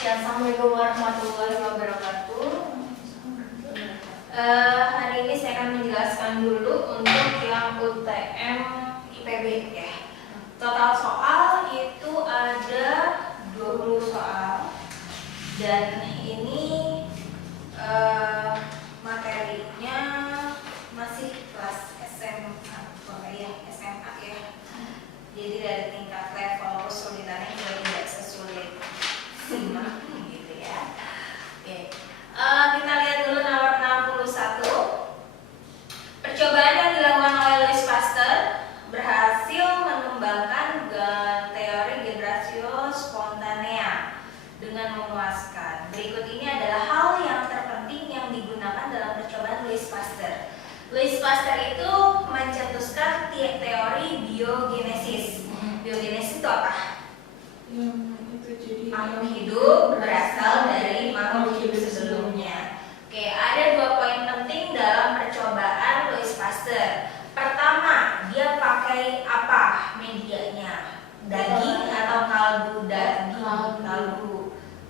Assalamualaikum warahmatullahi wabarakatuh. Hari ini saya akan menjelaskan dulu untuk yang UTM IPB ya. Total soal itu ada 20 soal dan ini materinya masih kelas SMA ya. Jadi dari tingkat level kesulitannya juga tidak sesulit gitu ya. Oke. Kita lihat dulu nomor 61. Percobaan yang dilakukan oleh Louis Pasteur berhasil mengembangkan teori generatio spontanea dengan memuaskan. Berikut ini adalah hal yang terpenting yang digunakan dalam percobaan Louis Pasteur. Louis Pasteur itu mencetuskan teori biogenesis. Biogenesis itu apa? Makhluk hidup berasal dari makhluk hidup sebelumnya. Oke, ada 2 poin penting dalam percobaan Louis Pasteur. Pertama, dia pakai apa medianya? Daging atau kaldu daging?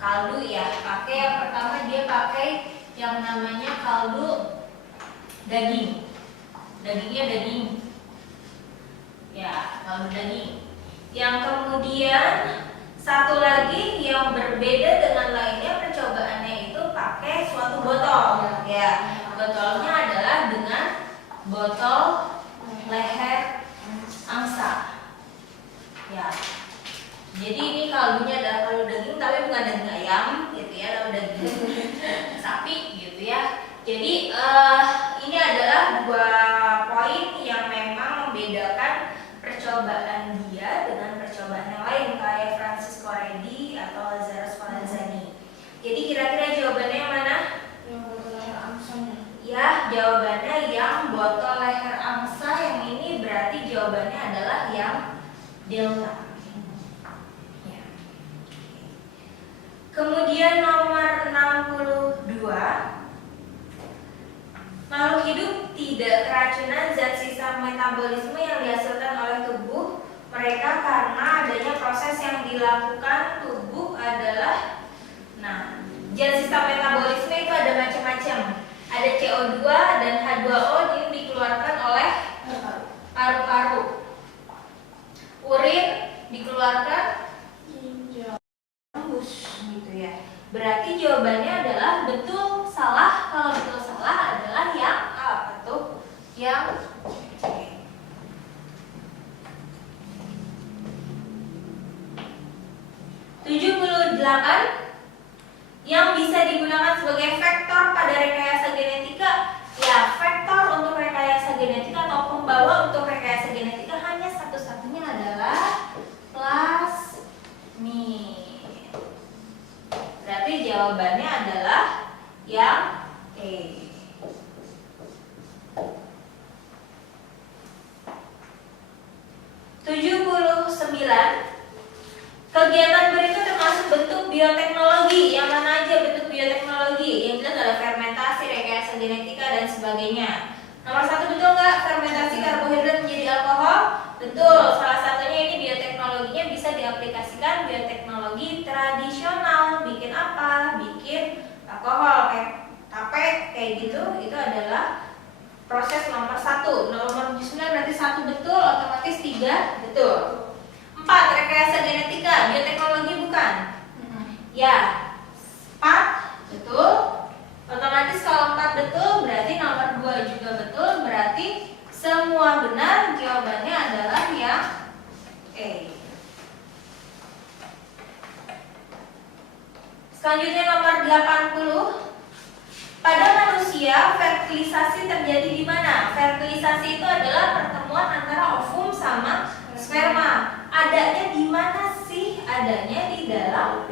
Kaldu ya. Pakai yang pertama dia pakai yang namanya kaldu daging. Dagingnya daging. Ya, kaldu daging. Yang kemudian satu lagi yang berbeda dengan lainnya percobaannya itu pakai suatu botol. Ya, botolnya adalah dengan botol leher angsa. Ya. Jadi ini kaldunya adalah kaldu daging tapi bukan daging ayam gitu ya, tapi daging sapi gitu ya. Jadi ini adalah 2 poin yang memang membedakan percobaan dia dengan percobaan yang lain kayak Francisco Redi atau Lazarus Spallanzani. Jadi kira-kira jawabannya yang mana? Yang botol leher angsanya. Ya, jawabannya yang botol leher angsa. Yang ini berarti jawabannya adalah yang delta. Ya. Kemudian nomor 62. Makhluk hidup tidak keracunan zat sisa metabolisme yang dihasilkan oleh tubuh mereka karena adanya proses yang dilakukan tubuh adalah zat sisa metabolisme itu ada macam-macam. Ada CO2 dan H2O yang dikeluarkan oleh paru-paru. Urin dikeluarkan Ginjal. gitu ya. Berarti jawabannya adalah betul salah. Kalau betul salah adalah yang apa tuh? Yang C. 78 yang bisa digunakan sebagai vektor pada rekayasa genetika. Ya, vektor untuk rekayasa genetika atau pembawa untuk rekayasa genetika hanya satu-satunya adalah plasmid. Berarti jawabannya adalah yang E. Kegiatan berikut termasuk bentuk bioteknologi. Yang mana aja bentuk bioteknologi? Yang jelas ada fermentasi, rekayasa genetika dan sebagainya. Nomor 1 betul nggak? Fermentasi karbohidrat menjadi alkohol? Betul. Salah satunya ini bioteknologinya bisa diaplikasikan bioteknologi tradisional. Bikin apa? Bikin alkohol kayak tape kayak gitu. Itu adalah proses nomor 1. Nomor 9 berarti 1 betul, otomatis 3 betul. 4. Rekayasa genetika, bioteknologi bukan? Ya, 4 betul. Otomatis kalau 4 betul berarti nomor 2 juga betul. Berarti semua benar. Jawabannya adalah yang E. Selanjutnya nomor 80. Pada manusia, fertilisasi terjadi di mana? Fertilisasi itu adalah pertemuan antara ovum sama sperma. Adanya di mana sih? Adanya di dalam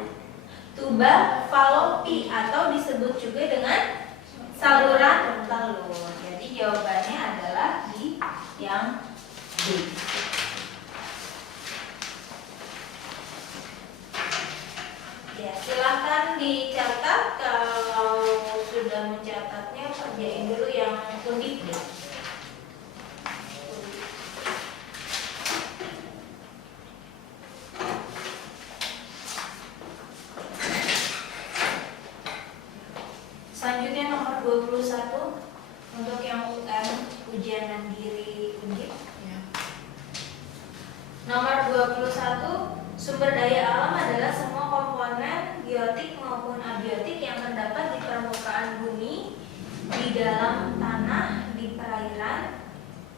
tuba falopi atau disebut juga dengan saluran telur. Jadi jawabannya adalah di yang D. Ya, silahkan dicatat. Kalau sudah mencatatnya, kerjain dulu yang unik deh. Selanjutnya nomor 21 untuk yang UN, ujian mandiri undip. Ya. Nomor 21, sumber daya alam adalah semua komponen biotik maupun abiotik yang terdapat di permukaan bumi, di dalam tanah, di perairan,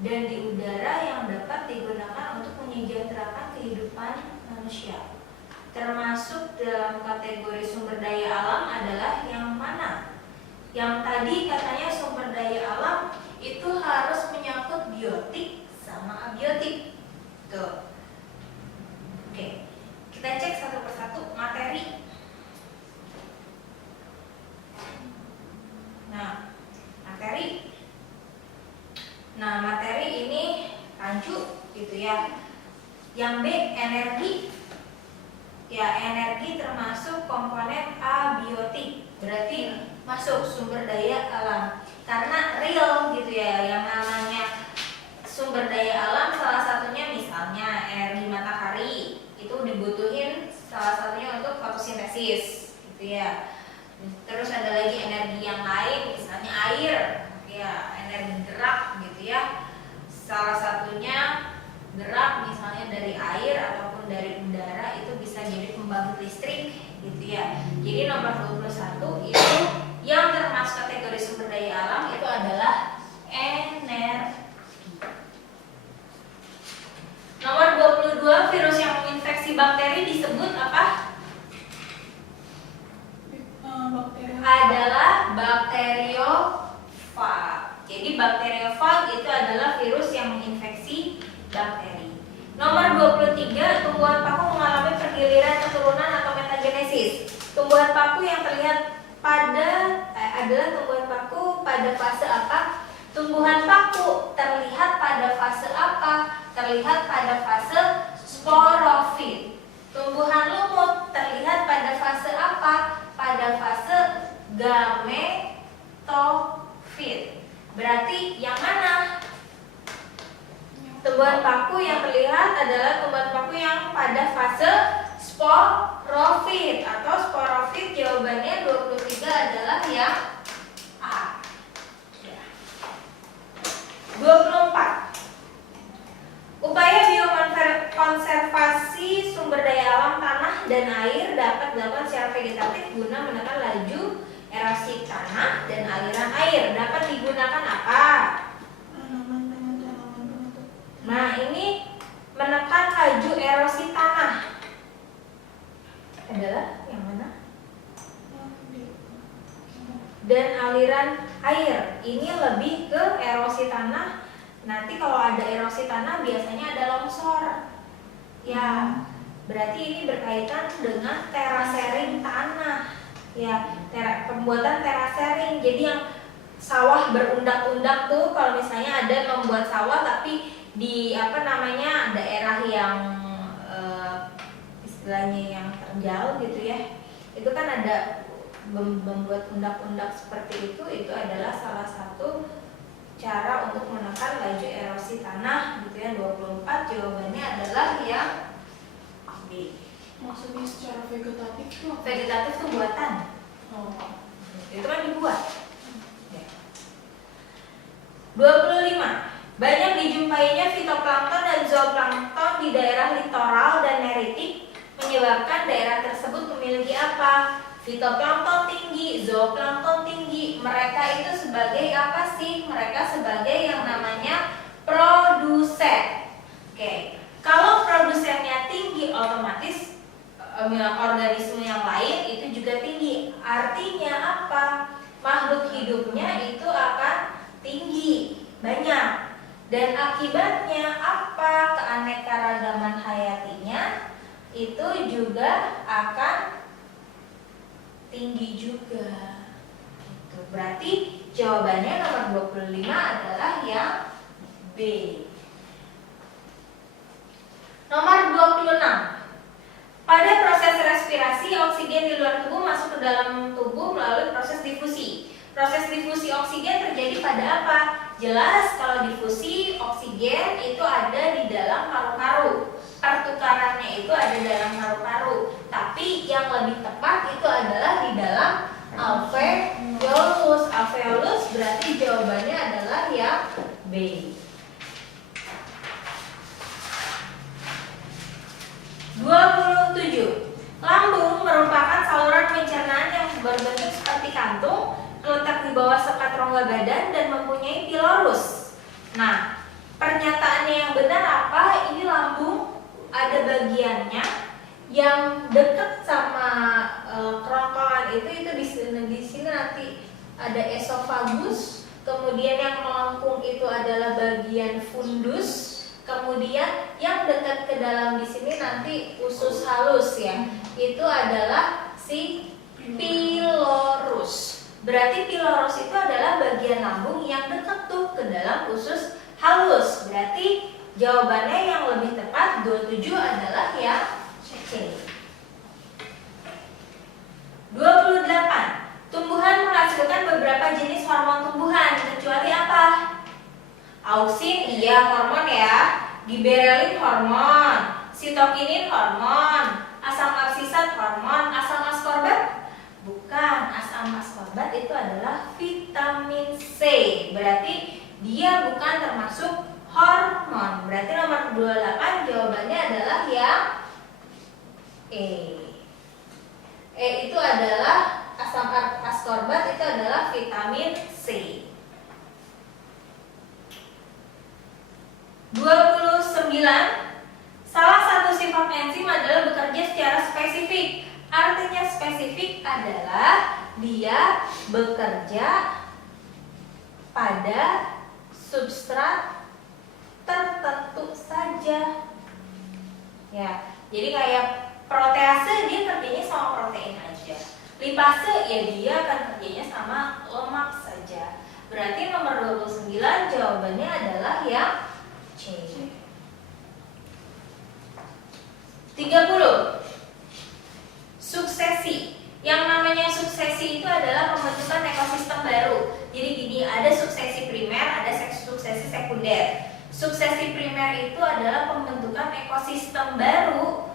dan di udara yang dapat digunakan untuk menyejahterakan kehidupan manusia. Termasuk dalam kategori sumber daya alam adalah yang mana? Yang tadi katanya sumber daya alam itu harus menyangkut biotik sama abiotik. Tuh. Oke, kita cek satu persatu materi. Nah, materi ini rancu gitu ya. Yang B, energi. Ya, energi termasuk komponen abiotik. Berarti masuk sumber daya alam. Karena real gitu ya, yang namanya sumber daya alam salah satunya misalnya energi matahari itu dibutuhin salah satunya untuk fotosintesis gitu ya. Terus ada lagi energi yang lain misalnya air ya, energi gerak gitu ya. Salah satunya gerak misalnya dari air ataupun dari udara itu bisa jadi pembangkit listrik gitu ya. Jadi nomor 21 itu yang termasuk kategori sumber daya alam itu adalah energi. Nomor 22, virus yang menginfeksi bakteri disebut apa? Bakteri. Adalah bakteriofag. Jadi bakteriofag itu adalah virus yang menginfeksi bakteri. Nomor 23, tumbuhan paku mengalami pergiliran keturunan atau metagenesis. Tumbuhan paku yang terlihat adalah tumbuhan paku pada fase apa? Tumbuhan paku terlihat pada fase apa? Terlihat pada fase sporofit. Tumbuhan lumut terlihat pada fase apa? Pada fase gametofit. Berarti yang mana? Tumbuhan paku yang terlihat adalah tumbuhan paku yang pada fase sporofit atau sporofit. Jawabannya 23 adalah yang A. 24. Upaya biokonservasi sumber daya alam tanah dan air dapat dilakukan secara vegetatif guna menekan laju erosi tanah dan aliran air. Dapat digunakan apa? Nah, ini menekan laju erosi tanah adalah yang mana? Dan aliran air. Ini lebih ke erosi tanah. Nanti kalau ada erosi tanah biasanya ada longsor. Ya, berarti ini berkaitan dengan terasering tanah. Ya, pembuatan terasering. Jadi yang sawah berundak-undak tuh kalau misalnya ada membuat sawah tapi di daerah yang istilahnya yang terjal gitu ya. Itu kan ada membuat undak-undak seperti itu adalah salah satu cara untuk menekan laju erosi tanah gitu ya. 24 jawabannya adalah yang B. Maksudnya secara vegetatif itu apa? Vegetatif itu buatan. Oh. Itu kan dibuat. 25. Banyak dijumpainya fitoplankton dan zooplankton di daerah litoral dan neritik, menyebabkan daerah tersebut memiliki apa? Fitoplankton tinggi, zooplankton tinggi. Mereka itu sebagai apa sih? Mereka sebagai yang namanya produsen. Oke. Kalau produsennya tinggi, otomatis organisme yang lain itu juga tinggi. Artinya apa? Makhluk hidupnya itu akan tinggi, banyak. Dan akibatnya apa? Keanekaragaman hayatinya itu juga akan tinggi juga. Gitu. Berarti jawabannya nomor 25 adalah yang B. Nomor 26. Pada proses respirasi, oksigen di luar tubuh masuk ke dalam tubuh melalui proses difusi. Proses difusi oksigen terjadi pada apa? Jelas kalau difusi oksigen itu ada di dalam paru-paru. Pertukarannya itu ada dalam paru-paru. Tapi yang lebih tepat itu adalah di dalam alveolus. Alveolus berarti jawabannya adalah yang B. 27. Lambung merupakan saluran pencernaan yang berbentuk seperti kantung, terletak di bawah sekat rongga badan dan mempunyai pilorus. Nah, pernyataannya yang benar apa? Ini lambung ada bagiannya yang dekat sama kerongkongan itu di sini nanti ada esofagus, kemudian yang melengkung itu adalah bagian fundus. Kemudian yang dekat ke dalam di sini nanti usus halus ya. Itu adalah si pilorus. Berarti pilorus itu adalah bagian lambung yang dekat tuh ke dalam usus halus. Berarti jawabannya yang lebih tepat 27 adalah yang C. 28. Tumbuhan menghasilkan beberapa jenis hormon tumbuhan kecuali apa? Auksin iya hormon ya, giberelin hormon, sitokinin hormon, asam absisat hormon, asam askorbat bukan. Asam askorbat itu adalah vitamin C. Berarti dia bukan termasuk hormon. Berarti nomor 28 jawabannya adalah yang E. E itu adalah asam askorbat, itu adalah vitamin C. 29. Salah satu sifat enzim adalah bekerja secara spesifik. Artinya spesifik adalah dia bekerja pada substrat tertentu saja. Ya, jadi kayak protease dia kerjanya sama protein aja. Lipase ya dia akan kerjanya sama lemak saja. Berarti nomor 29 jawabannya adalah yang C. 30. Suksesi. Yang namanya suksesi itu adalah pembentukan ekosistem baru. Jadi gini, ada suksesi primer, ada suksesi sekunder. Suksesi primer itu adalah pembentukan ekosistem baru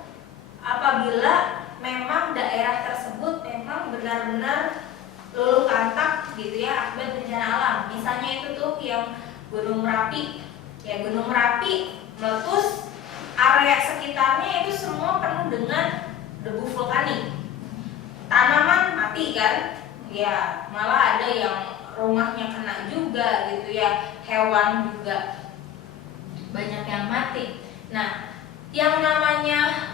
apabila memang daerah tersebut memang benar-benar luluh lantak gitu ya akibat bencana alam. Misalnya itu tuh yang Gunung Merapi. Ya, Gunung Merapi meletus, area sekitarnya itu semua penuh dengan debu vulkanik. Tanaman mati kan? Ya, malah ada yang rumahnya kena juga gitu ya. Hewan juga banyak yang mati. Nah, yang namanya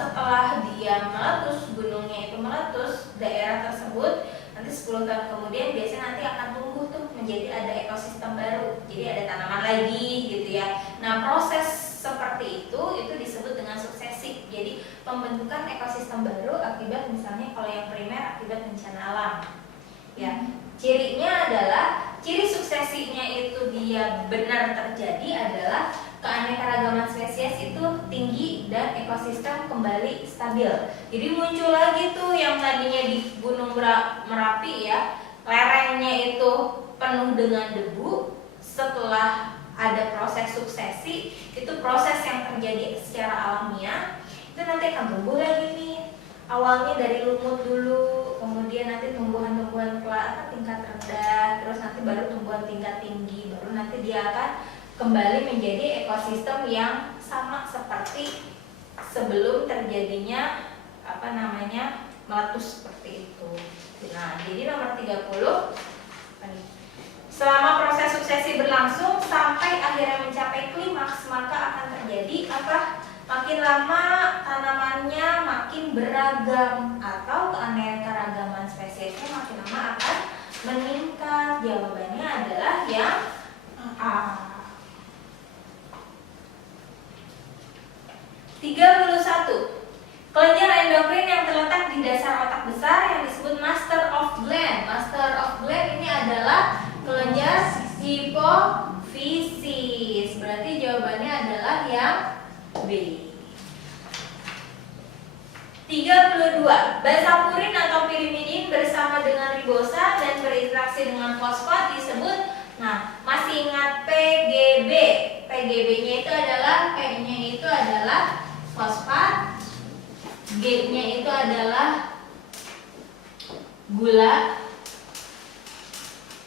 setelah dia meletus, gunungnya itu meletus, daerah tersebut nanti 10 tahun kemudian biasanya nanti akan tumbuh tuh menjadi ada ekosistem baru. Jadi ada tanaman lagi gitu ya. Nah, proses seperti itu disebut dengan suksesi. Jadi pembentukan ekosistem baru akibat misalnya kalau yang primer akibat bencana alam. Ya, cirinya adalah ciri suksesinya itu dia benar terjadi adalah keanekaragaman spesies itu tinggi dan ekosistem kembali stabil. Jadi muncul lagi tuh yang tadinya di Gunung Merapi ya, lerengnya itu penuh dengan debu. Setelah ada proses suksesi, itu proses yang terjadi secara alamiah, itu nanti akan tumbuh lagi nih. Awalnya dari lumut dulu, kemudian nanti tumbuhan-tumbuhan tingkat rendah, terus nanti baru tumbuhan tingkat tinggi, baru nanti dia akan kembali menjadi ekosistem yang sama seperti sebelum terjadinya meletus seperti itu. Nah, jadi nomor 30, selama proses suksesi berlangsung sampai akhirnya mencapai klimaks, maka akan terjadi apa? Makin lama tanamannya makin beragam atau keanekaragaman spesiesnya makin lama akan meningkat. Jawabannya adalah yang A. 31. Kelenjar endokrin yang terletak di dasar otak besar yang disebut master of gland. Master of gland ini adalah kelenjar hipofisis. Berarti jawabannya adalah yang B. 32. Basapurin atau pirimidin bersama dengan ribosa dan berinteraksi dengan fosfat disebut, nah, masih ingat PGB. PGB-nya itu adalah, P-nya itu adalah fosfat, G-nya itu adalah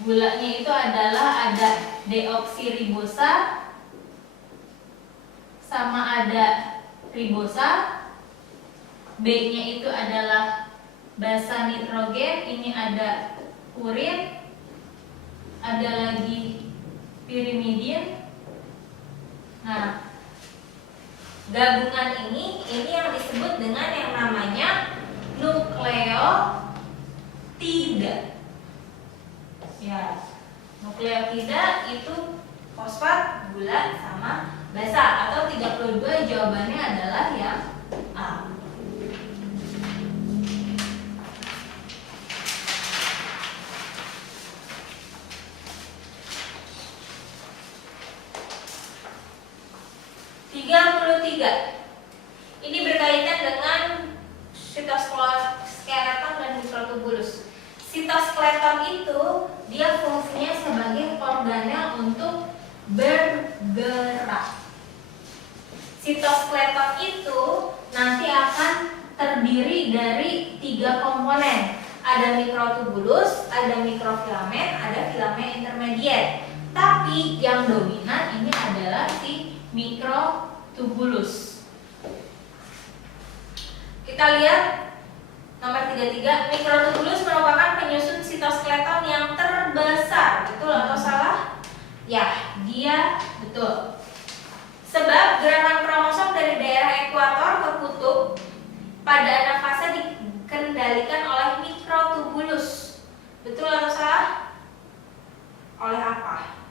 Gulanya itu adalah ada deoksiribosa sama ada ribosa. B-nya itu adalah basa nitrogen, ini ada urin, ada lagi pirimidin. Nah, gabungan ini yang disebut dengan yang namanya nukleotida. Ya, nukleotida itu fosfat, gula, sama basa. Atau 32 jawabannya adalah yang A. Ini berkaitan dengan sitoskeleton dan mikrotubulus. Sitoskeleton itu dia fungsinya sebagai organel untuk bergerak. Sitoskeleton itu nanti akan terdiri dari 3 komponen. Ada mikrotubulus, ada mikrofilamen, ada filamen intermediate. Tapi yang dominan ini adalah si mikrotubulus. Kita lihat nomor 33, mikrotubulus merupakan penyusun sitoskeleton yang terbesar. Betul atau salah? Ya, dia betul. Sebab gerakan kromosom dari daerah ekuator ke kutub pada anafase dikendalikan oleh mikrotubulus. Betul atau salah? Oleh apa?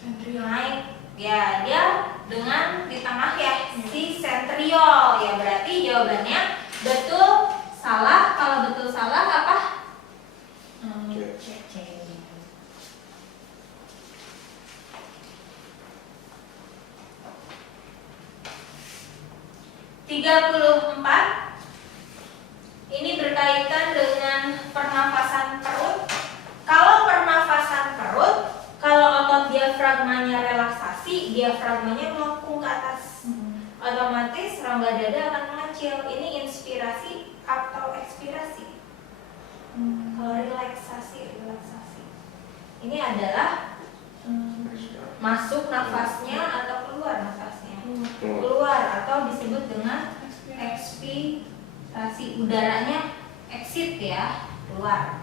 Sentriol. Naik. Ya, dia dengan di tengah ya, si sentriol. Ya, berarti jawabannya betul, salah. Kalau betul salah apa? C. 34. Ini berkaitan dengan pernafasan perut. Kalau pernafasan perut, kalau otot diafragmanya relaksasi, diafragmanya melengkung ke atas. Otomatis rongga dada akan mengecil. Ini inspirasi atau ekspirasi? Kalau relaksasi. Ini adalah masuk nafasnya atau keluar nafasnya. Keluar atau disebut dengan ekspirasi. Udaranya exit ya, keluar.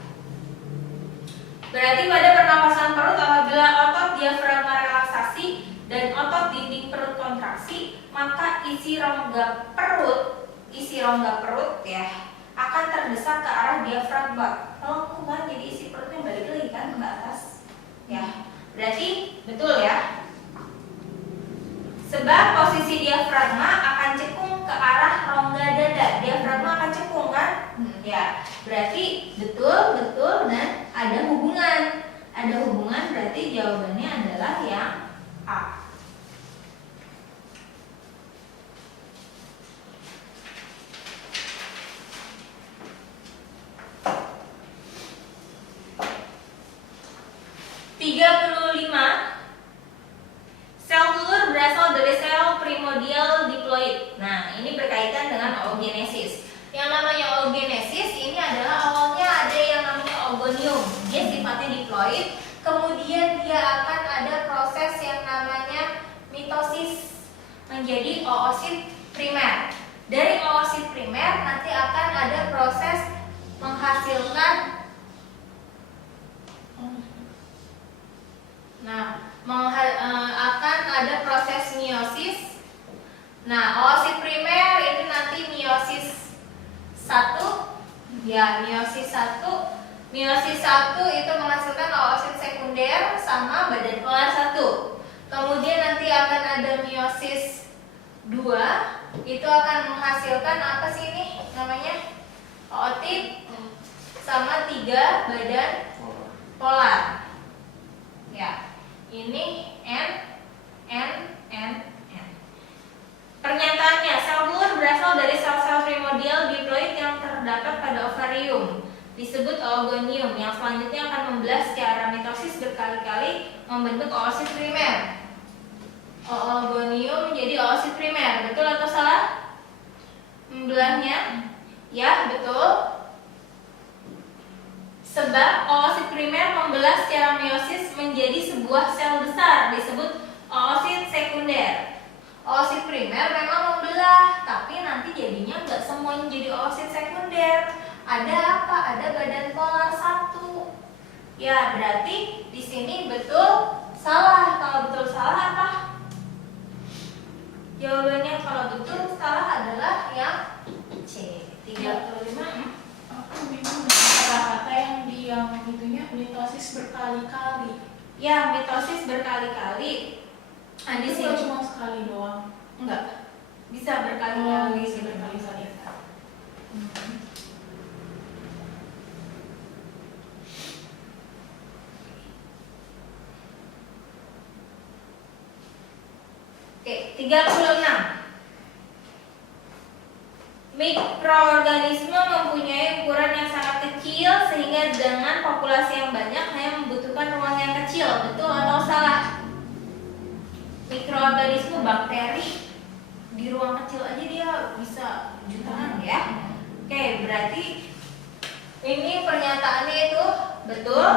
Berarti pada pernapasan perut apabila otot diafragma relaksasi dan otot dinding perut kontraksi, maka isi rongga perut ya akan terdesak ke arah diafragma. Melengkung kan, jadi isi perutnya balik lagi kan ke atas. Ya, berarti betul ya. Sebab posisi diafragma akan cekung ke arah rongga dada. Diafragma akan cekung kan? Ya, berarti betul dan ada hubungan. Ada hubungan berarti jawabannya adalah yang A. Sel telur berasal dari sel primordial diploid. Nah, ini berkaitan dengan oogenesis. Yang namanya oogenesis ini adalah awalnya ada yang namanya oogonium. Dia sifatnya diploid. Kemudian dia akan ada proses yang namanya mitosis menjadi oosit primer. Dari oosit primer nanti akan ada proses menghasilkan akan ada proses meiosis. Nah, oosit primer ini nanti meiosis 1. Ya, meiosis 1. Meiosis 1 itu menghasilkan oosit sekunder sama badan kelar 1. Kemudian nanti akan ada meiosis 2. Itu akan menghasilkan apa sih ini namanya? Ootit sama 3 badan polar. Ya, ini N. Pernyataannya, sel telur berasal dari sel-sel primordial diploid yang terdapat pada ovarium, disebut oogonium, yang selanjutnya akan membelah secara mitosis berkali-kali membentuk oosit primer. Oogonium menjadi oosit primer, betul atau salah? Membelahnya? Ya, betul. Sebab oosit primer membelah secara meiosis menjadi sebuah sel besar disebut oosit sekunder. Oosit primer memang membelah, tapi nanti jadinya nggak semuanya jadi oosit sekunder. Ada apa? Ada badan polar satu. Ya, berarti di sini betul salah. Kalau betul salah apa? Jawabannya kalau betul salah adalah yang C. 35. Aku bingung dengan kata-kata yang itunya mitosis berkali-kali. Ya, mitosis berkali-kali. Nah, di Itu sini cuma sekali doang. enggak bisa berkali-kali. Bisa berkali-kali. Oke, 36. Mikroorganisme mempunyai ukuran yang sangat kecil sehingga dengan populasi yang banyak hanya membutuhkan ruang yang kecil. Betul atau salah? Mikroorganisme bakteri di ruang kecil aja dia bisa jutaan ya. Oke, berarti ini pernyataannya itu betul.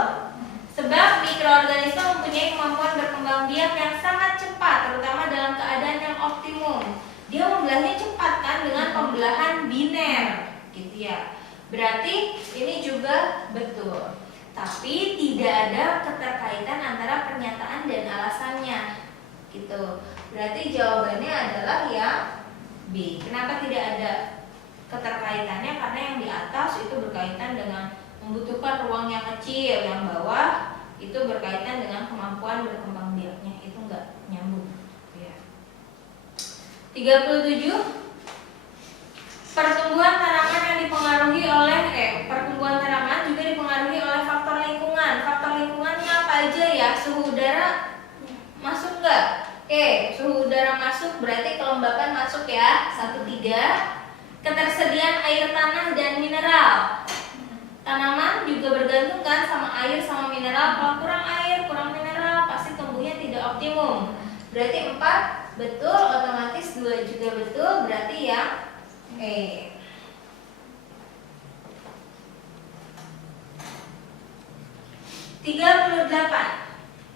Sebab mikroorganisme mempunyai kemampuan berkembang biak yang sangat cepat, terutama dalam keadaan yang optimum. Dia membelahnya cepat kan dengan pembelahan biner, gitu ya. Berarti ini juga betul. Tapi tidak ada keterkaitan antara pernyataan dan alasannya, gitu. Berarti jawabannya adalah yang B. Kenapa tidak ada keterkaitannya? Karena yang di atas itu berkaitan dengan membutuhkan ruang yang kecil, yang bawah itu berkaitan dengan kemampuan berkembang biaknya. Itu enggak nyambung. 37. Pertumbuhan tanaman yang dipengaruhi oleh pertumbuhan tanaman juga dipengaruhi oleh faktor lingkungan. Faktor lingkungannya apa aja ya? Suhu udara masuk nggak? Oke, suhu udara masuk berarti kelembapan masuk ya. 1, 3. Ketersediaan air tanah dan mineral. Tanaman juga bergantung kan sama air sama mineral. Kalau kurang air, kurang mineral pasti tumbuhnya tidak optimum. Berarti 4 betul, otomatis 2 juga betul, berarti yang E.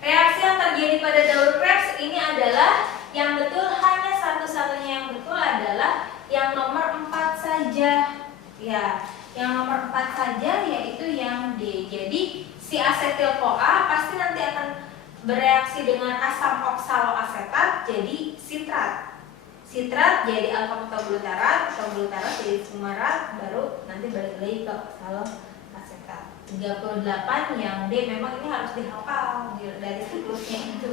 Reaksi yang terjadi pada daur Krebs ini adalah yang betul, hanya satu-satunya yang betul adalah yang nomor 4 saja. Ya, yang nomor 4 saja yaitu yang D. Jadi si asetil-CoA pasti nanti akan bereaksi dengan asam oksaloasetat jadi sitrat. Sitrat jadi alfa metaglutarat, metaglutarat jadi fumarat, baru nanti balik lagi ke oksaloasetat. 38 yang D memang ini harus dihafal dari siklusnya itu.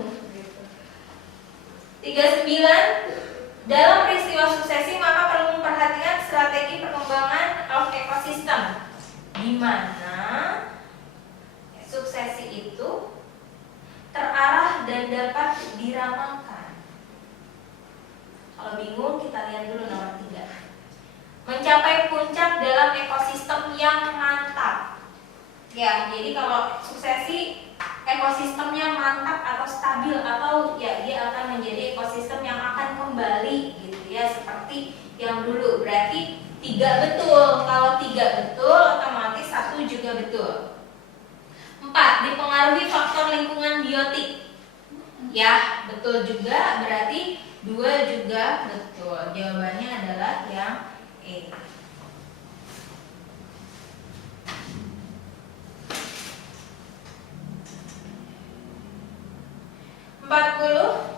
39. Dalam peristiwa suksesi maka perlu memperhatikan strategi perkembangan ekosistem, di mana suksesi itu terarah dan dapat diramalkan. Kalau bingung kita lihat dulu nomor 3. Mencapai puncak dalam ekosistem yang mantap. Ya, jadi kalau suksesi ekosistemnya mantap atau stabil atau ya dia akan menjadi ekosistem yang akan kembali gitu ya seperti yang dulu. Berarti 3 betul. Kalau 3 betul otomatis 1 juga betul. 4. Dipengaruhi faktor lingkungan biotik. Ya, betul juga, berarti 2 juga betul. Jawabannya adalah yang E. 40.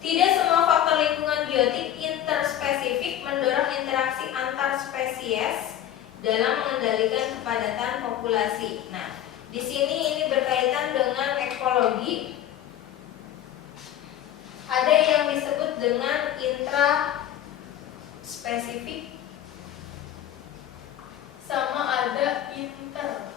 Tidak semua faktor lingkungan biotik interspesifik mendorong interaksi antar spesies dalam mengendalikan kepadatan populasi. Nah, di sini ini berkaitan dengan ekologi. Ada yang disebut dengan intraspesifik sama ada inter.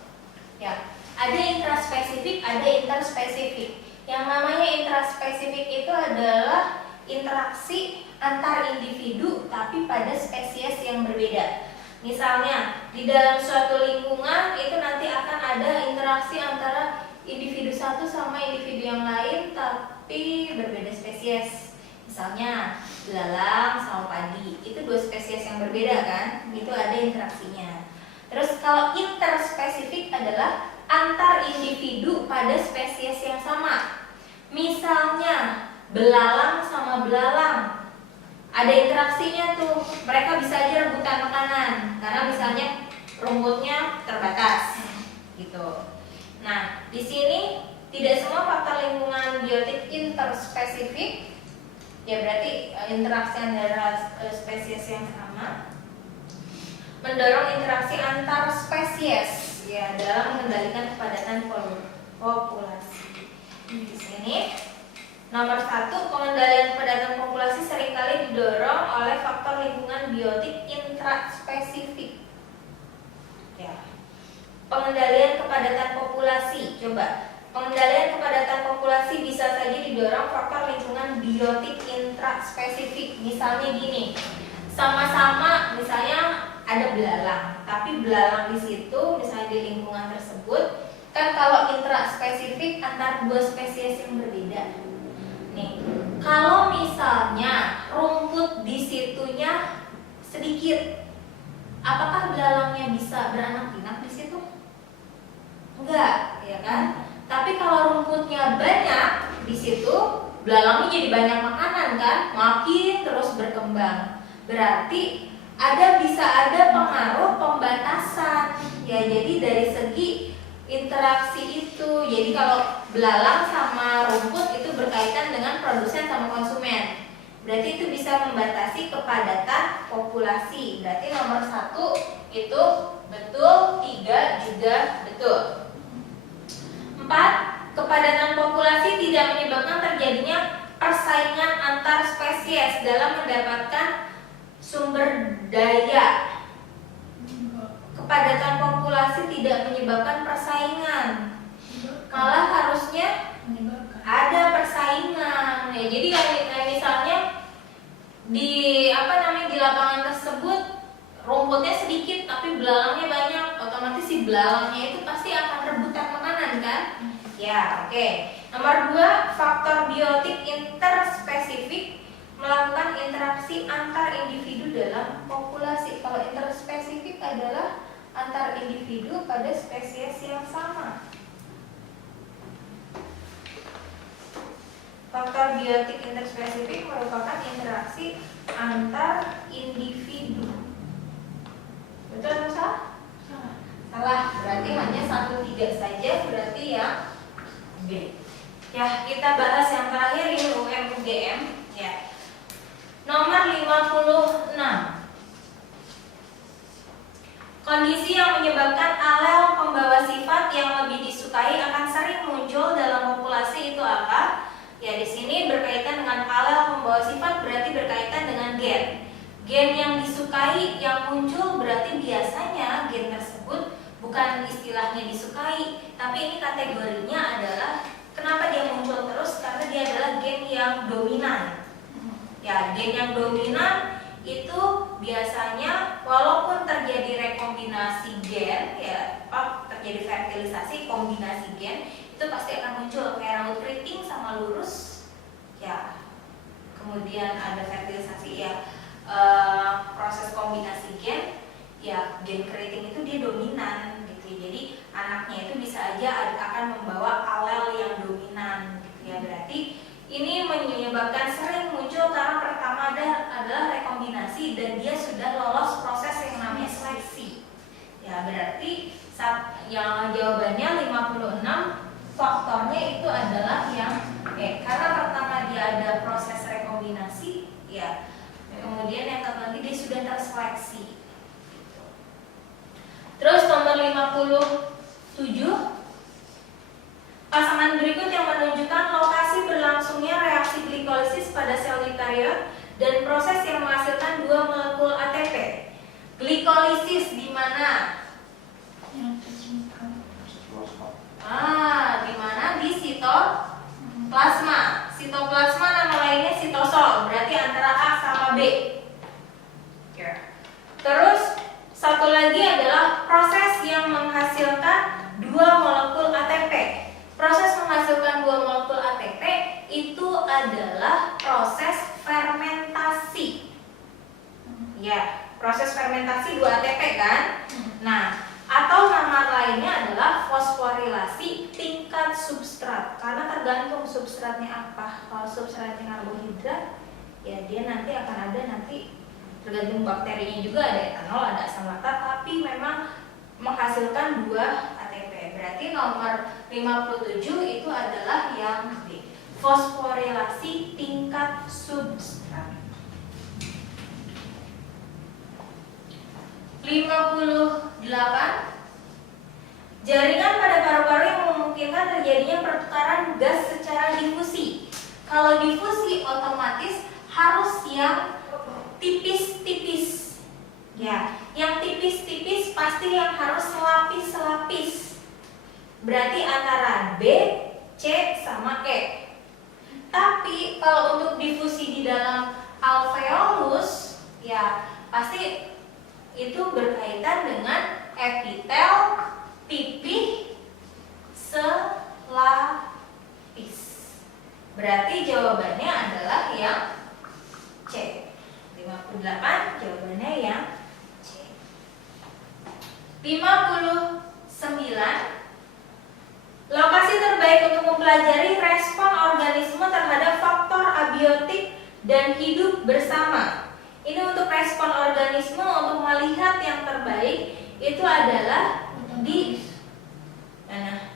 Ya, ada intraspesifik, ada interspesifik. Yang namanya intraspesifik itu adalah interaksi antar individu tapi pada spesies yang berbeda. Misalnya, di dalam suatu lingkungan itu nanti akan ada interaksi antara individu satu sama individu yang lain tapi berbeda spesies. Misalnya, belalang sama padi, itu 2 spesies yang berbeda kan? Itu ada interaksinya. Terus kalau interspesifik adalah antar individu pada spesies yang sama. Misalnya belalang sama belalang, ada interaksinya tuh, mereka bisa aja rebutan makanan karena misalnya rumputnya terbatas gitu. Nah, di sini tidak semua faktor lingkungan biotik interspesifik, ya berarti interaksi antara spesies yang sama mendorong interaksi antar spesies ya dalam mengendalikan kepadatan populasi. Di sini nomor 1, pengendalian kepadatan populasi seringkali didorong oleh faktor lingkungan biotik intraspesifik. Ya. Pengendalian kepadatan populasi, coba. Pengendalian kepadatan populasi bisa saja didorong faktor lingkungan biotik intraspesifik. Misalnya gini, sama-sama misalnya ada belalang, tapi belalang di situ misalnya di lingkungan tersebut kan kalau intraspesifik antar dua spesies yang berbeda. Nih, kalau misalnya rumput di situnya sedikit, apakah belalangnya bisa beranak pinak di situ? Enggak, ya kan? Tapi kalau rumputnya banyak di situ, belalangnya jadi banyak makanan kan, makin terus berkembang. Berarti bisa ada pengaruh pembatasan. Ya, jadi dari segi interaksi itu. Jadi kalau belalang sama rumput itu berkaitan dengan produsen sama konsumen. Berarti itu bisa membatasi kepadatan populasi. Berarti nomor 1 itu betul, 3 juga betul. 4. Kepadatan populasi tidak menyebabkan terjadinya persaingan antar spesies dalam mendapatkan sumber daya. Kepadatan populasi tidak menyebabkan persaingan, malah harusnya ada persaingan. Ya, jadi kayak misalnya di di lapangan tersebut rumputnya sedikit tapi belalangnya banyak, otomatis si belalangnya itu pasti akan rebutan makanan kan? Ya, oke. Nomor 2, faktor biotik interspesifik melakukan interaksi antar individu dalam populasi. Kalau interspesifik adalah antar individu pada spesies yang sama. Faktor biotik interspesifik merupakan interaksi antar individu. Betul atau salah? Salah. Berarti hanya 1, 3 saja, berarti yang B. Ya, kita bahas yang terakhir ini UM-UGM ya. Nomor 56. Kondisi yang menyebabkan alel pembawa sifat yang lebih disukai akan sering muncul dalam populasi itu apa? Ya, di sini berkaitan dengan alel pembawa sifat berarti berkaitan dengan gen. Gen yang disukai yang muncul berarti biasanya gen tersebut bukan istilahnya disukai, tapi ini kategorinya adalah kenapa dia muncul terus? Karena dia adalah gen yang dominan. Ya, gen yang dominan itu biasanya walaupun terjadi rekombinasi gen, ya, terjadi fertilisasi, kombinasi gen, itu pasti akan muncul kayak rambut keriting sama lurus, ya. Kemudian ada fertilisasi, ya, proses kombinasi gen, ya, gen keriting itu dia dominan, gitu. Jadi anaknya itu bisa aja akan membawa alel yang dominan, gitu ya. Berarti ini menyebabkan sering muncul karena pertama adalah rekombinasi dan dia sudah lolos proses yang namanya seleksi. Ya, berarti yang jawabannya 56 faktornya itu adalah yang karena pertama dia ada proses rekombinasi, ya. Kemudian yang kedua dia sudah terseleksi. Terus nomor 57. Pasangan berikut yang menunjukkan lokasi berlangsungnya reaksi glikolisis pada sel eukariot dan proses yang menghasilkan 2 molekul ATP. Glikolisis di mana? Di mana? Di sitoplasma. Sitoplasma nama lainnya sitosol, berarti antara A sama B. Terus satu lagi adalah proses yang menghasilkan 2 molekul ATP. Proses menghasilkan 2 molekul ATP itu adalah proses fermentasi. Ya, proses fermentasi 2 ATP kan? Nah, atau nama lainnya adalah fosforilasi tingkat substrat, karena tergantung substratnya apa. Kalau substratnya karbohidrat, ya dia nanti akan ada tergantung bakterinya juga, ada etanol, ada asam laktat, tapi memang menghasilkan 2 ATP. Berarti nomor 57 itu adalah yang D, fosforilasi tingkat substrat. 58. Jaringan pada paru-paru yang memungkinkan terjadinya pertukaran gas secara difusi. Kalau difusi otomatis harus yang tipis-tipis. Ya, yang tipis-tipis pasti yang harus selapis-selapis. Berarti antara B, C sama E. Tapi kalau untuk difusi di dalam alveolus, ya pasti itu berkaitan dengan epitel pipih selapis. Berarti jawabannya adalah yang C. 58 jawabannya yang C. 59. Lokasi terbaik untuk mempelajari respon organisme terhadap faktor abiotik dan hidup bersama. Ini untuk respon organisme, untuk melihat yang terbaik itu adalah di mana?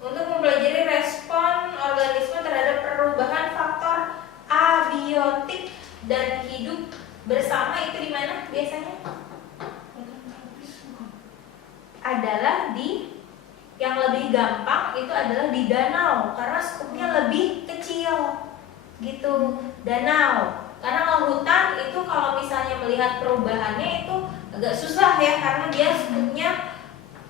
Untuk mempelajari respon organisme terhadap perubahan faktor abiotik dan hidup bersama itu di mana biasanya? Adalah di yang lebih gampang itu adalah di danau, karena skupnya lebih kecil gitu. Danau. Karena kalau hutan itu kalau misalnya melihat perubahannya itu agak susah ya, karena dia skupnya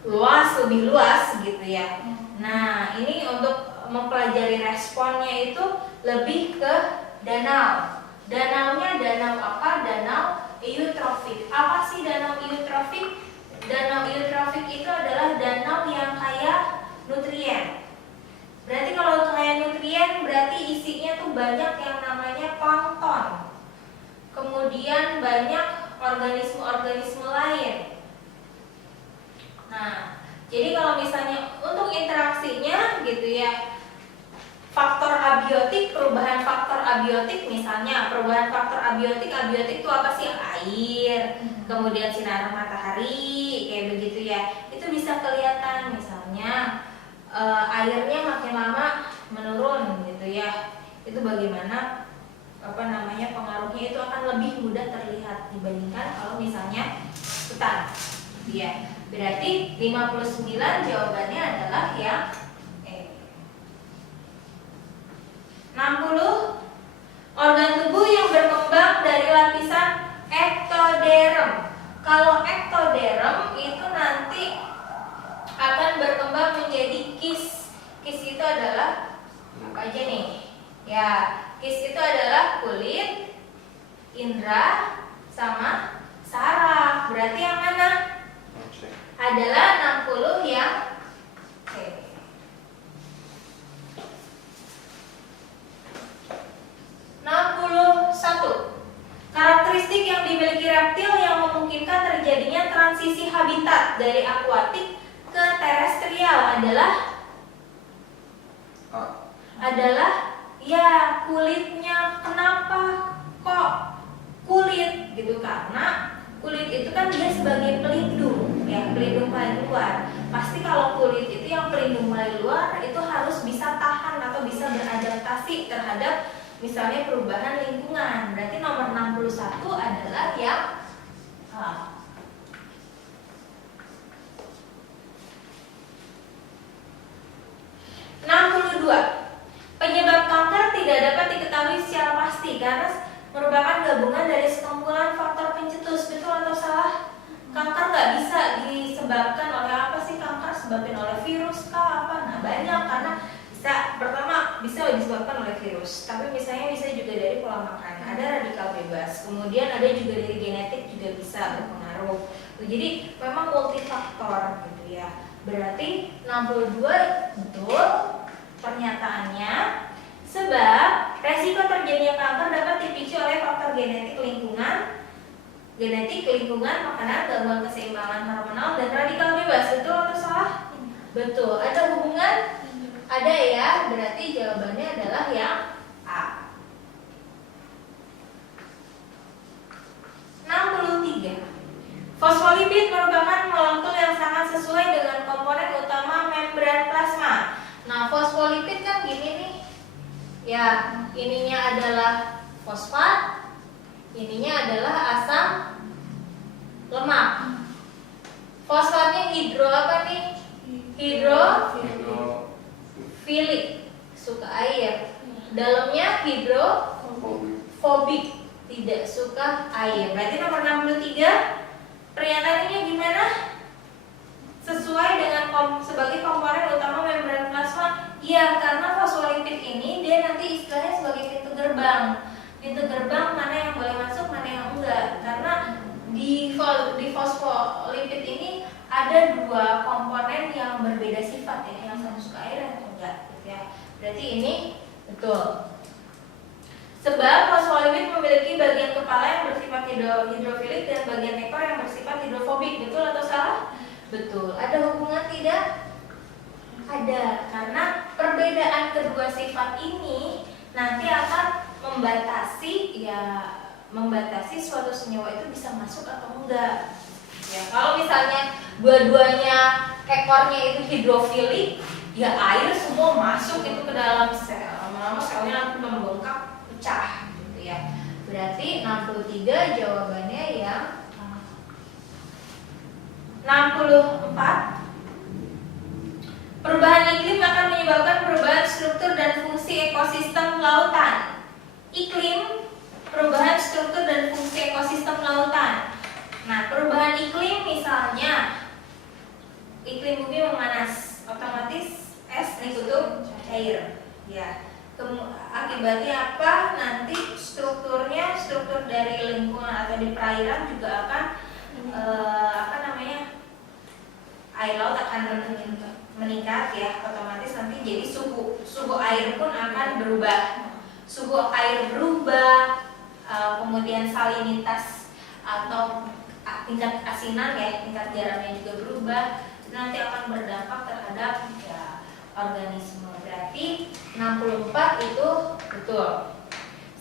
lebih luas gitu ya. Nah, ini untuk mempelajari responnya itu lebih ke danau. Danaunya danau apa? Danau eutrofik. Apa sih danau eutrofik? Danau eutrofik itu adalah danau yang kaya nutrien. Berarti kalau kaya nutrien berarti isinya tuh banyak yang namanya plankton. Kemudian banyak organisme-organisme lain. Nah, jadi kalau misalnya untuk interaksinya gitu ya, faktor abiotik, perubahan faktor abiotik, misalnya perubahan faktor abiotik itu apa sih? Air, kemudian sinar matahari, kayak begitu ya. Itu bisa kelihatan misalnya airnya makin lama menurun gitu ya. Itu bagaimana pengaruhnya itu akan lebih mudah terlihat dibandingkan kalau misalnya hutan. Ya. Berarti 59 jawabannya adalah yang E. 60. Organ tubuh yang berkembang dari lapisan ektoderm. Kalau ektoderm itu nanti akan berkembang menjadi kis. Kis itu adalah apa aja nih? Ya, kis itu adalah kulit, indera, sama saraf. Berarti yang mana? Adalah 60 yang C. 61. Karakteristik yang dimiliki reptil yang memungkinkan terjadinya transisi habitat dari akuatik ke terestrial adalah ya kulitnya. Kenapa kok kulit gitu? Karena kulit itu kan dia sebagai pelindung, ya pelindung paling luar. Pasti kalau kulit itu yang pelindung paling luar itu harus bisa tahan atau bisa beradaptasi terhadap misalnya perubahan lingkungan. Berarti nomor 61 adalah yang A. 62. Penyebab kanker tidak dapat diketahui secara pasti karena merupakan gabungan dari sekumpulan faktor pencetus. Betul atau salah? Kanker nggak bisa disebabkan oleh apa sih? Kanker disebabkan oleh virus kah apa? Nah banyak, karena pertama bisa disebabkan oleh virus, tapi misalnya bisa juga dari pola makan, ada radikal bebas, kemudian ada juga dari genetik juga bisa berpengaruh. Jadi memang multifaktor gitu ya. Berarti 62 betul pernyataannya, sebab resiko terjadinya kanker dapat dipicu oleh faktor genetik, lingkungan, makanan, gangguan keseimbangan hormonal, dan radikal bebas. Betul atau salah? Betul. Ada hubungan Ada ya, berarti jawabannya adalah yang A. 63. Fosfolipid merupakan molekul yang sangat sesuai dengan komponen utama membran plasma. Nah, fosfolipid kan gini nih. Ya, ininya adalah fosfat, ininya adalah asam lemak. Fosfatnya hidro apa nih? Hidrofilik, suka air. Dalamnya hidrofobik, tidak suka air. Berarti nomor 63 pernyataannya gimana? Sesuai dengan sebagai komponen utama membran plasma. Ya, karena fosfolipid ini dia nanti istilahnya sebagai pintu gerbang. Pintu gerbang mana yang boleh masuk, mana yang enggak. Karena di fosfolipid ini ada dua komponen yang berbeda sifat ya, yang satu suka air yang satu enggak ya. Berarti ini betul. Sebab fosfolipid memiliki bagian kepala yang bersifat hidrofilik dan bagian ekor yang bersifat hidrofobik. Betul atau salah? Betul. Ada hubungan tidak? Ada. Karena perbedaan kedua sifat ini nanti akan membatasi suatu senyawa itu bisa masuk atau enggak. Ya, kalau misalnya dua-duanya ekornya itu hidrofilik, ya air semua masuk itu ke dalam sel. Lama-lama selnya nanti membengkak, pecah gitu ya. Berarti 63 jawabannya yang 64. Perubahan iklim akan menyebabkan perubahan struktur dan fungsi ekosistem lautan. Iklim, perubahan struktur dan fungsi ekosistem lautan. Nah, perubahan iklim misalnya iklim bumi memanas, otomatis es ditutup cair. Ya. Akibatnya apa? Nanti struktur dari lingkungan atau di perairan juga akan air laut akan meningkat ya, otomatis nanti jadi suhu air pun akan berubah. Suhu air berubah, kemudian salinitas atau tingkat asinan ya, tingkat garamnya juga berubah. Itu nanti akan berdampak terhadap ya, organisme. Berarti 64 itu betul.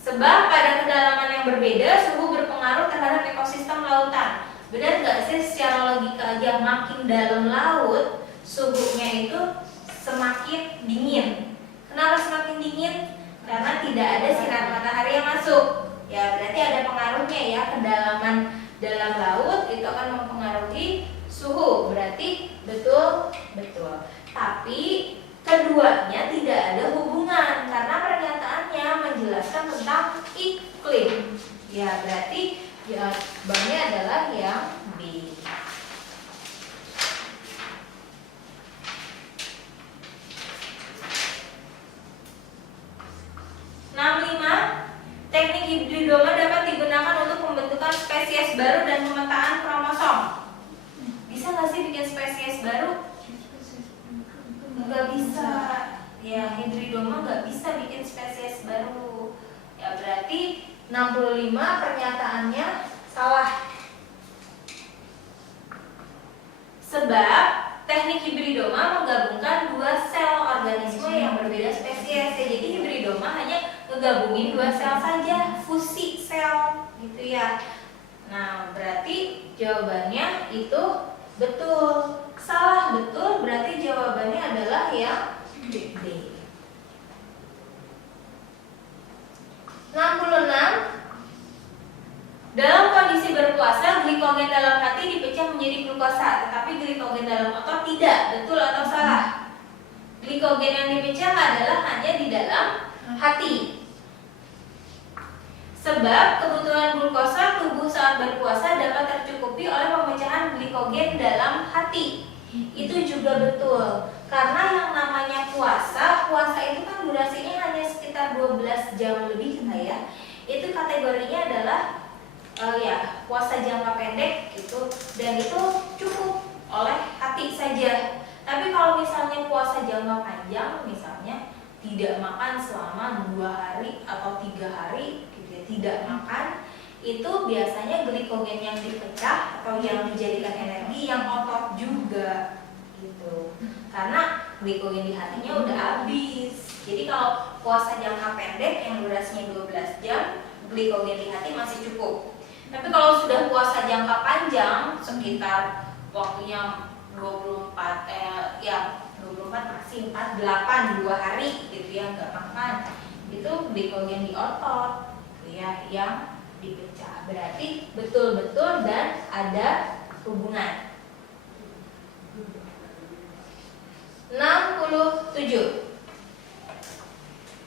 Sebab pada kedalaman yang berbeda, suhu berpengaruh terhadap ekosistem lautan. Benar nggak sih secara logika aja, makin dalam laut suhunya itu semakin dingin. Kenapa semakin dingin? Karena tidak ada sinar matahari yang masuk. Ya berarti ada pengaruhnya ya, kedalaman dalam laut itu akan mempengaruhi suhu. Berarti betul. Tapi keduanya tidak ada hubungan karena pernyataannya menjelaskan tentang iklim. Ya berarti jawabannya adalah yang B. Teknik hibridoma dapat digunakan untuk pembentukan spesies baru dan pemetaan kromosom. Bisa nggak sih bikin spesies baru? Nggak bisa. Ya, hibridoma nggak bisa bikin spesies baru. Ya berarti 65 pernyataannya salah. Sebab teknik hibridoma menggabungkan dua sel organisme yang berbeda spesies. Jadi hibridoma hanya menggabungin dua sel saja, fusi sel gitu ya. Nah, berarti jawabannya itu betul. Salah betul, berarti jawabannya adalah yang D. 66. Dalam kondisi berpuasa, glikogen dalam hati dipecah menjadi glukosa, tetapi glikogen dalam otot tidak. Betul atau salah? Glikogen yang dipecah adalah hanya di dalam hati. Sebab kebutuhan glukosa tubuh saat berpuasa dapat tercukupi oleh pemecahan glikogen dalam hati. Itu juga betul. Karena yang namanya puasa itu kan durasinya hanya sekitar 12 jam lebih ya. Itu kategorinya adalah puasa jangka pendek gitu, dan itu cukup oleh hati saja. Tapi kalau misalnya puasa jangka panjang, misalnya tidak makan selama 2 hari atau 3 hari gitu ya, tidak makan, itu biasanya glikogen yang dipecah atau yang dijadikan energi yang otot juga gitu. Karena glikogen di hatinya udah habis. Jadi kalau puasa jangka pendek yang durasinya 12 jam, glikogen di hati masih cukup. Tapi kalau sudah puasa jangka panjang, sekitar waktunya 24 masih 48 2 hari gitu ya, nggak makan, itu glikogen di otot ya yang dipecah. Berarti betul-betul dan ada hubungan. 67.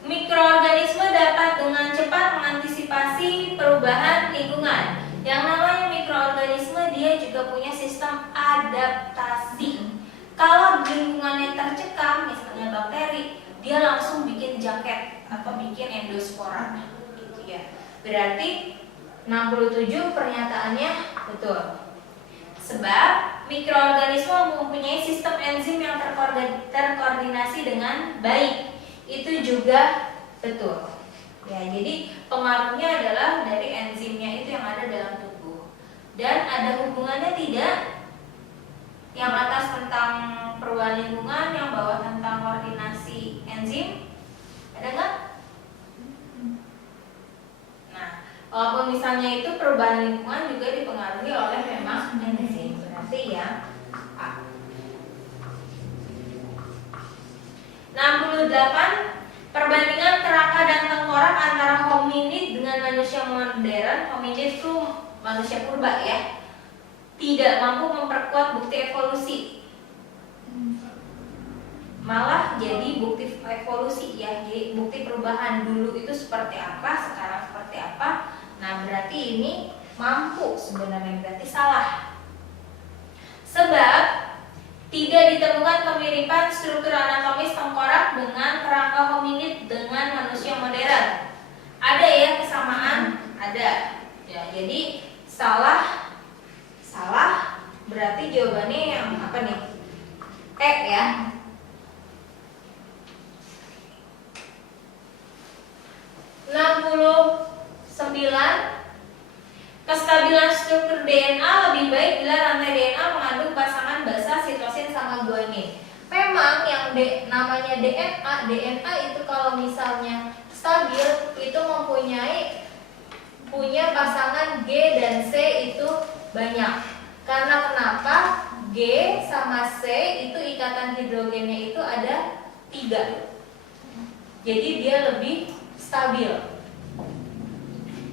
Mikroorganisme dapat dengan cepat mengantisipasi perubahan lingkungan. Yang namanya mikroorganisme dia juga punya sistem adaptasi. Kalau lingkungannya tercekam, misalnya bakteri, dia langsung bikin jaket atau bikin endospora gitu ya. Berarti 67 pernyataannya betul. Sebab mikroorganisme mempunyai sistem enzim yang terkoordinasi dengan baik. Itu juga betul. Ya, jadi pengaruhnya adalah dari enzimnya itu yang ada dalam tubuh. Dan ada hubungannya tidak? Yang atas tentang perubahan lingkungan, yang bawah tentang koordinasi enzim. Ada nggak? Nah, walaupun misalnya itu perubahan lingkungan juga dipengaruhi oleh memang enzim. Berarti ya A. 68. Perbandingan kerangka dan tengkorak antara hominid dengan manusia modern. Hominid itu manusia purba ya, tidak mampu memperkuat bukti evolusi, malah jadi bukti evolusi ya. Jadi bukti perubahan dulu itu seperti apa, sekarang seperti apa. Nah berarti ini mampu sebenarnya, berarti salah. Sebab tidak ditemukan kemiripan struktur anatomis tengkorak dengan kerangka hominid dengan manusia modern. Ada ya kesamaan? Ada. Ya, jadi salah. Berarti jawabannya yang apa nih? E ya. 69. Kestabilan struktur DNA lebih baik bila rantai DNA mengandung pasangan basa sitosin sama guanin. Memang yang namanya DNA itu kalau misalnya stabil itu punya pasangan G dan C itu banyak. Karena kenapa? G sama C itu ikatan hidrogennya itu ada 3. Jadi dia lebih stabil.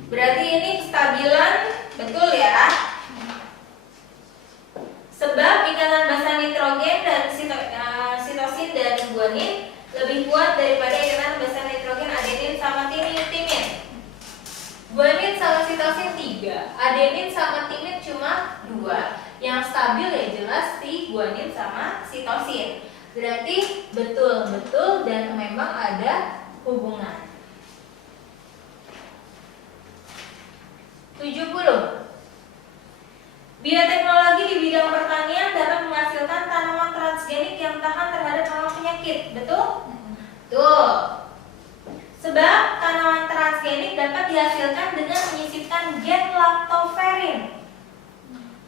Berarti ini kestabilan betul ya. Sebab ikatan basa nitrogen dan sitosin dan guanin lebih kuat daripada ikatan basa nitrogen adenin sama timin. Guanin sama sitosin 3, adenin sama timin cuma 2. Yang stabil ya jelas si guanin sama sitosin. Berarti betul dan memang ada hubungan. 70. Bioteknologi di bidang pertanian dapat menghasilkan tanaman transgenik yang tahan terhadap hama penyakit. Betul? Betul. Sebab tanaman transgenik dapat dihasilkan dengan menyisipkan gen lactoferrin.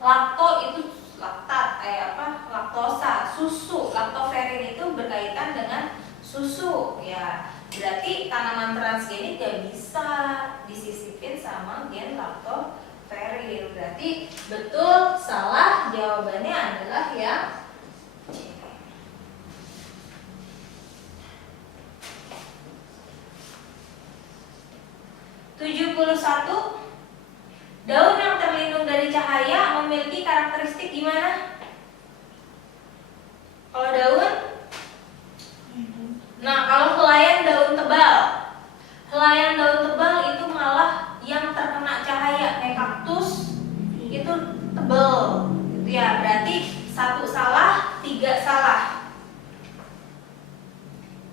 Lacto itu laktosa, susu. Lactoferrin itu berkaitan dengan susu ya. Berarti tanaman transgenik gak bisa disisipin sama gen lactoferrin. Berarti betul, salah jawabannya adalah yang C. 71. Daun yang terlindung dari cahaya memiliki karakteristik gimana? Kalau daun? Nah, kalau helaian daun tebal. Helaian daun tebal itu malah yang terkena cahaya. Kayak kaktus itu tebal. Gitu ya, berarti 1 salah, 3 salah.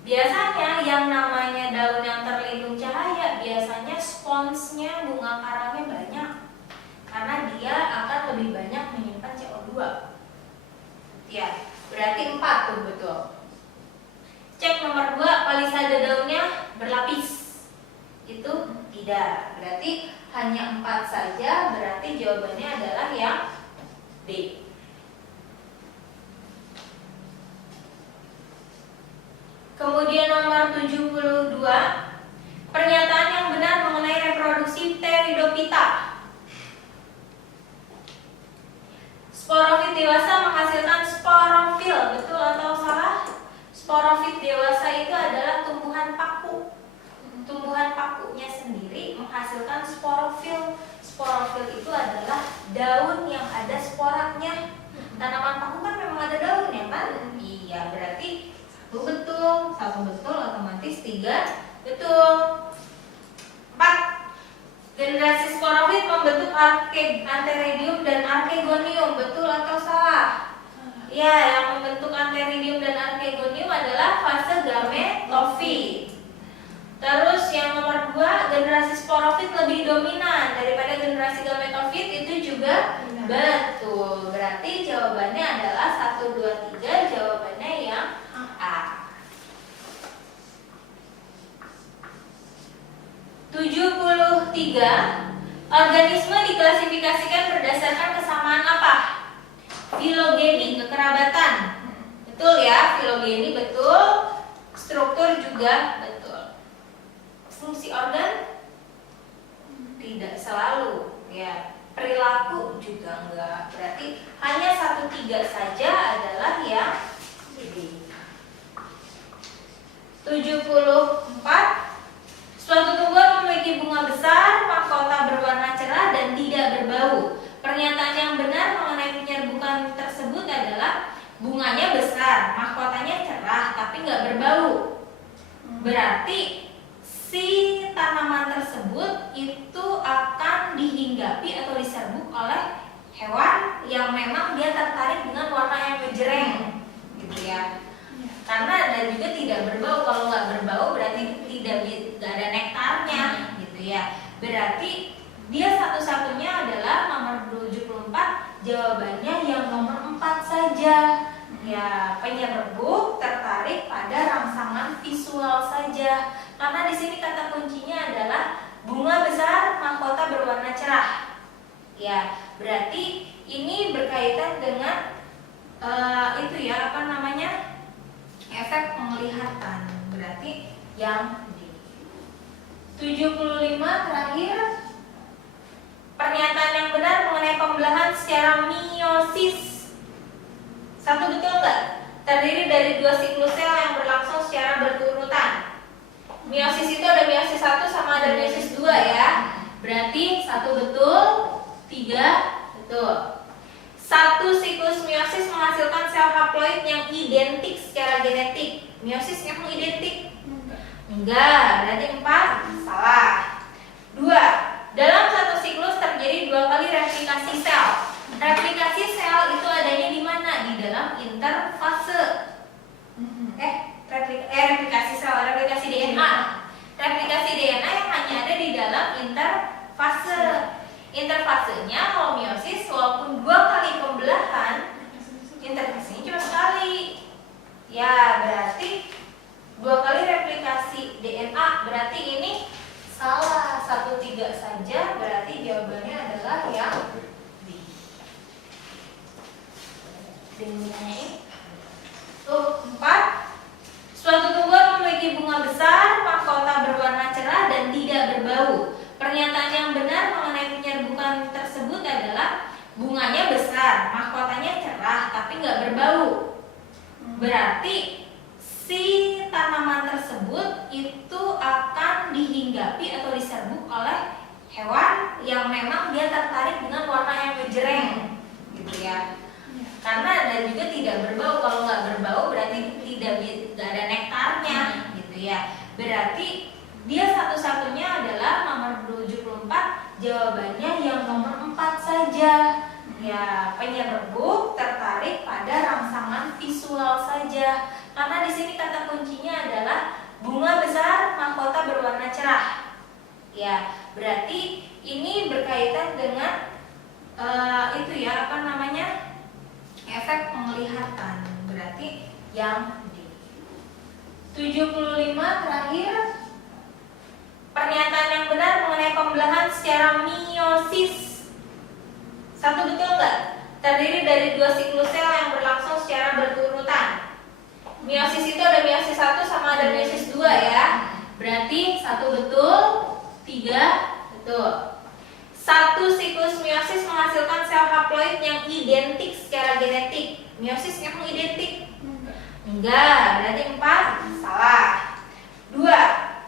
Biasanya yang namanya daun yang terlindung cahaya biasanya sponsnya, bunga karangnya banyak. Karena dia akan lebih banyak menyimpan CO2. Ya, berarti 4 tuh betul. Cek nomor 2, palisade daunnya berlapis. Itu tidak. Berarti hanya 4 saja, berarti jawabannya adalah yang D. Kemudian nomor 72, pernyataan yang benar mengenai reproduksi Pteridophyta. Sporofit dewasa menghasilkan sporofil, betul atau salah? Sporofit dewasa itu adalah tumbuhan paku. Tumbuhan pakunya sendiri menghasilkan sporofil. Sporofil itu adalah daun yang ada sporatnya. Tanaman paku kan memang ada daunnya kan? Iya, berarti satu betul, otomatis 3 betul. 4. Generasi sporofit membentuk antheridium dan archegonium, betul atau salah? Ya, yang membentuk antheridium dan archegonium adalah fase gametofit. Terus yang nomor 2, generasi sporofit lebih dominan daripada generasi gametofit, itu juga betul. Berarti jawabannya adalah 1, 2, 3, jawabannya yang A. 73. Organisme diklasifikasikan berdasarkan kesamaan apa? Filogeni, kekerabatan. Betul ya, filogeni betul. Struktur juga betul. Fungsi organ tidak selalu ya. Perilaku juga enggak. Berarti hanya 1, 3 saja adalah yang B. 74. Suatu tumbuhan memiliki bunga besar, mahkota berwarna cerah dan tidak berbau. Pernyataan yang benar mengenai penyerbukan tersebut adalah bunganya besar, mahkotanya cerah, tapi nggak berbau. Berarti si tanaman tersebut itu akan dihinggapi atau diserbuk oleh hewan yang memang dia tertarik dengan warna yang menjreng, gitu ya. Karena dan juga tidak berbau. Kalau nggak berbau berarti tidak ada nektarnya, gitu ya. Berarti dia satu-satunya adalah nomor 74. Jawabannya yang nomor 4 saja. Ya, penyerbuk tertarik pada rangsangan visual saja. Karena di sini kata kuncinya adalah bunga besar, mahkota berwarna cerah. Ya, berarti ini berkaitan dengan itu ya, apa namanya? Efek penglihatan. Berarti yang D. 75 terakhir. Pernyataan yang benar mengenai pembelahan secara meiosis. 1 betul nggak? Terdiri dari 2 siklus sel yang berlangsung secara berturutan. Meiosis itu ada meiosis 1 sama ada meiosis 2 ya. Berarti 1 betul, 3 betul. 1 siklus meiosis menghasilkan sel haploid yang identik secara genetik. Meiosis emang identik? Enggak, berarti 4 salah. 2. Dalam 1 siklus terjadi 2 kali replikasi sel. Replikasi sel itu adanya di mana? Di dalam interfase. Replikasi sel, replikasi DNA. Replikasi DNA yang hanya ada di dalam interfase. Interfasenya kalau meiosis walaupun 2 kali pembelahan, interfasenya cuma sekali. Ya, berarti 2 kali replikasi DNA. Berarti ini salah. 1, 3 saja. Berarti jawabannya adalah yang B. Ditanyain. 4. Suatu tumbuhan memiliki bunga besar, mahkota berwarna cerah dan tidak berbau. Pernyataan yang benar mengenai penyerbukan tersebut adalah bunganya besar, mahkotanya cerah, tapi nggak berbau. Berarti si tanaman tersebut itu akan dihinggapi atau diserbuk oleh hewan yang memang dia tertarik dengan warna yang menjreng, gitu ya. Karena dan juga tidak berbau. Kalau nggak berbau berarti tidak ada nektarnya, gitu ya. Berarti dia satu-satunya adalah nomor 74. Jawabannya yang nomor 4 saja. Ya, penyerbuk tertarik pada rangsangan visual saja. Karena di sini kata kuncinya adalah bunga besar, mahkota berwarna cerah. Ya, berarti ini berkaitan dengan itu ya, apa namanya? Efek penglihatan. Berarti yang D. 75 terakhir. Pernyataan yang benar mengenai pembelahan secara meiosis. 1 betul nggak? Terdiri dari 2 siklus sel yang berlangsung secara berturutan. Meiosis itu ada meiosis 1 sama Berarti 1 betul, 3 betul. Satu siklus meiosis menghasilkan sel haploid yang identik secara genetik. Meiosis memang identik? Enggak, berarti 4 salah. 2.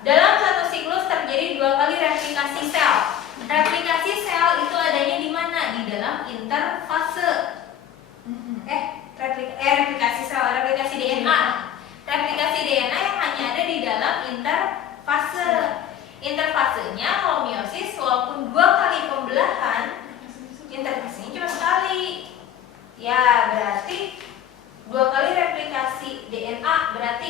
Dalam satu siklus terjadi 2 kali replikasi sel. Replikasi sel itu adanya di mana? Di dalam interfase. Replikasi sel, replikasi DNA. Replikasi DNA yang hanya ada di dalam interfase. Interfasenya kalau meiosis walaupun 2 kali pembelahan, interfasenya cuma sekali. Ya, berarti 2 kali replikasi DNA berarti